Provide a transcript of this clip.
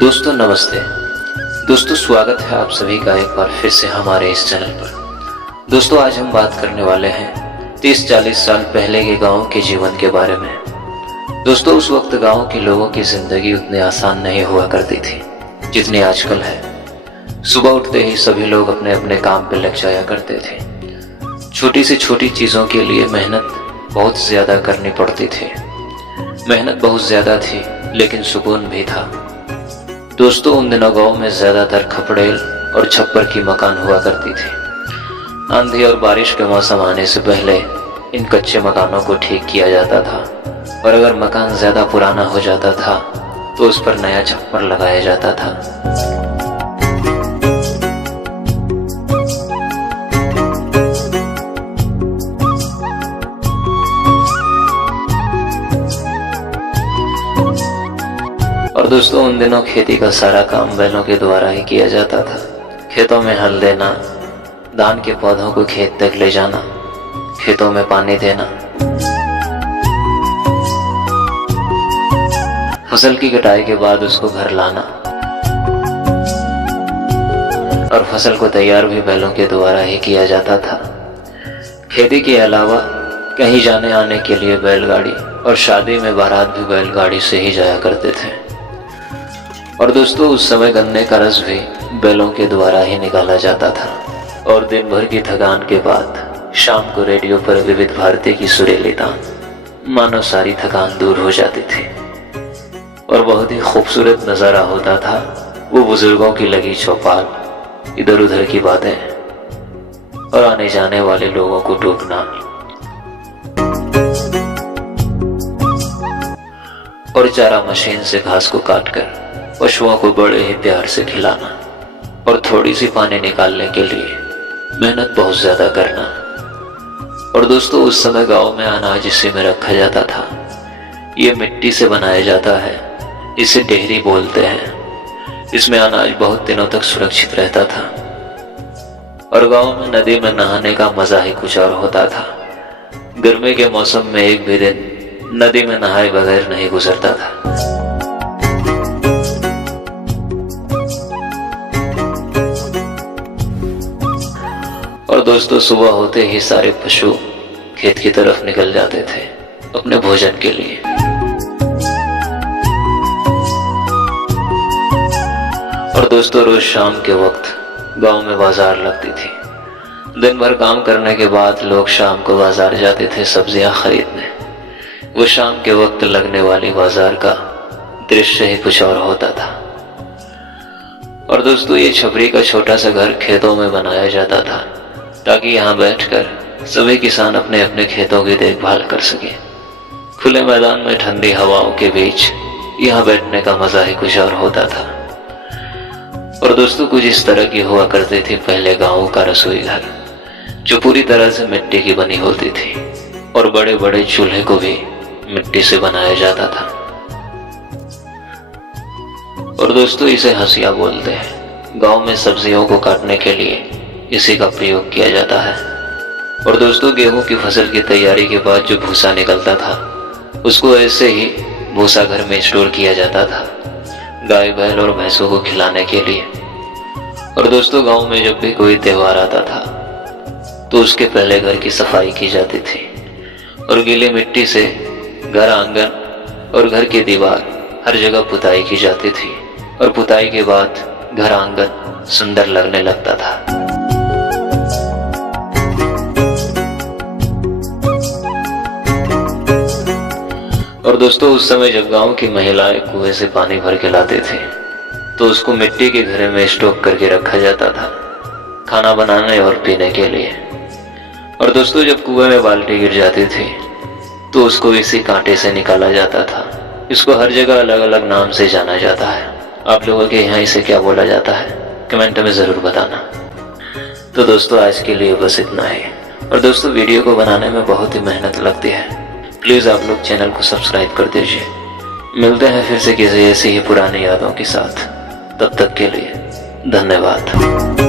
दोस्तों नमस्ते। दोस्तों स्वागत है आप सभी का एक बार फिर से हमारे इस चैनल पर। दोस्तों आज हम बात करने वाले हैं 30-40 साल पहले के गांव के जीवन के बारे में। दोस्तों उस वक्त गांव के लोगों की जिंदगी उतनी आसान नहीं हुआ करती थी जितनी आजकल है। सुबह उठते ही सभी लोग अपने अपने काम पर लग जाया करते थे। छोटी से छोटी चीज़ों के लिए मेहनत बहुत ज़्यादा करनी पड़ती थी। मेहनत बहुत ज़्यादा थी लेकिन सुकून भी था। दोस्तों उन दिनों गाँव में ज़्यादातर खपड़ेल और छप्पर की मकान हुआ करती थी। आंधी और बारिश के मौसम आने से पहले इन कच्चे मकानों को ठीक किया जाता था और अगर मकान ज़्यादा पुराना हो जाता था तो उस पर नया छप्पर लगाया जाता था। और दोस्तों उन दिनों खेती का सारा काम बैलों के द्वारा ही किया जाता था। खेतों में हल देना, धान के पौधों को खेत तक ले जाना, खेतों में पानी देना, फसल की कटाई के बाद उसको घर लाना और फसल को तैयार भी बैलों के द्वारा ही किया जाता था। खेती के अलावा कहीं जाने आने के लिए बैलगाड़ी और शादी में बारात भी बैलगाड़ी से ही जाया करते थे। और दोस्तों उस समय गन्ने का रस भी बैलों के द्वारा ही निकाला जाता था। और दिन भर की थकान के बाद शाम को रेडियो पर विविध भारती की सुरीली तान मानो सारी थकान दूर हो जाती थी और बहुत ही खूबसूरत नज़ारा होता था। वो बुजुर्गों की लगी चौपाल, इधर उधर की बातें और आने जाने वाले लोगों को टोकना और चारा मशीन से घास को काटकर पशुओं को बड़े ही प्यार से खिलाना और थोड़ी सी पानी निकालने के लिए मेहनत बहुत ज्यादा करना। और दोस्तों उस समय गांव में अनाज इसी में रखा जाता था। ये मिट्टी से बनाया जाता है, इसे डेहरी बोलते हैं। इसमें अनाज बहुत दिनों तक सुरक्षित रहता था। और गांव में नदी में नहाने का मजा ही कुछ और होता था। गर्मी के मौसम में एक भी दिन नदी में नहाए बगैर नहीं गुजरता था। और दोस्तों सुबह होते ही सारे पशु खेत की तरफ निकल जाते थे अपने भोजन के लिए। और दोस्तों रोज शाम के वक्त गांव में बाजार लगती थी। दिन भर काम करने के बाद लोग शाम को बाजार जाते थे सब्जियां खरीदने। वो शाम के वक्त लगने वाली बाजार का दृश्य ही कुछ और होता था। और दोस्तों ये छपरी का छोटा सा घर खेतों में बनाया जाता था ताकि यहाँ बैठकर सभी किसान अपने अपने खेतों की देखभाल कर सके। खुले मैदान में ठंडी हवाओं के बीच यहाँ बैठने का मजा ही कुछ और होता था। और दोस्तों कुछ इस तरह की हुआ करती थी पहले गाँव का रसोई घर, जो पूरी तरह से मिट्टी की बनी होती थी और बड़े बड़े चूल्हे को भी मिट्टी से बनाया जाता था। और दोस्तों इसे हंसिया बोलते हैं। गाँव में सब्जियों को काटने के लिए इसी का प्रयोग किया जाता है। और दोस्तों गेहूं की फसल की तैयारी के बाद जो भूसा निकलता था उसको ऐसे ही भूसा घर में स्टोर किया जाता था गाय बैल और भैंसों को खिलाने के लिए। और दोस्तों गांव में जब भी कोई त्योहार आता था तो उसके पहले घर की सफाई की जाती थी और गीली मिट्टी से घर आंगन और घर की दीवार हर जगह पुताई की जाती थी। और पुताई के बाद घर आंगन सुंदर लगने लगता था। और दोस्तों उस समय जब गांव की महिलाएं कुएं से पानी भर के लाते थे तो उसको मिट्टी के घड़े में स्टोक करके रखा जाता था खाना बनाने और पीने के लिए। और दोस्तों जब कुएं में बाल्टी गिर जाती थी तो उसको इसी कांटे से निकाला जाता था। इसको हर जगह अलग अलग नाम से जाना जाता है। आप लोगों के यहाँ इसे क्या बोला जाता है कमेंट में ज़रूर बताना। तो दोस्तों आज के लिए बस इतना ही। और दोस्तों वीडियो को बनाने में बहुत ही मेहनत लगती है। प्लीज़ आप लोग चैनल को सब्सक्राइब कर दीजिए। मिलते हैं फिर से किसी ऐसी ही पुरानी यादों के साथ। तब तक के लिए धन्यवाद।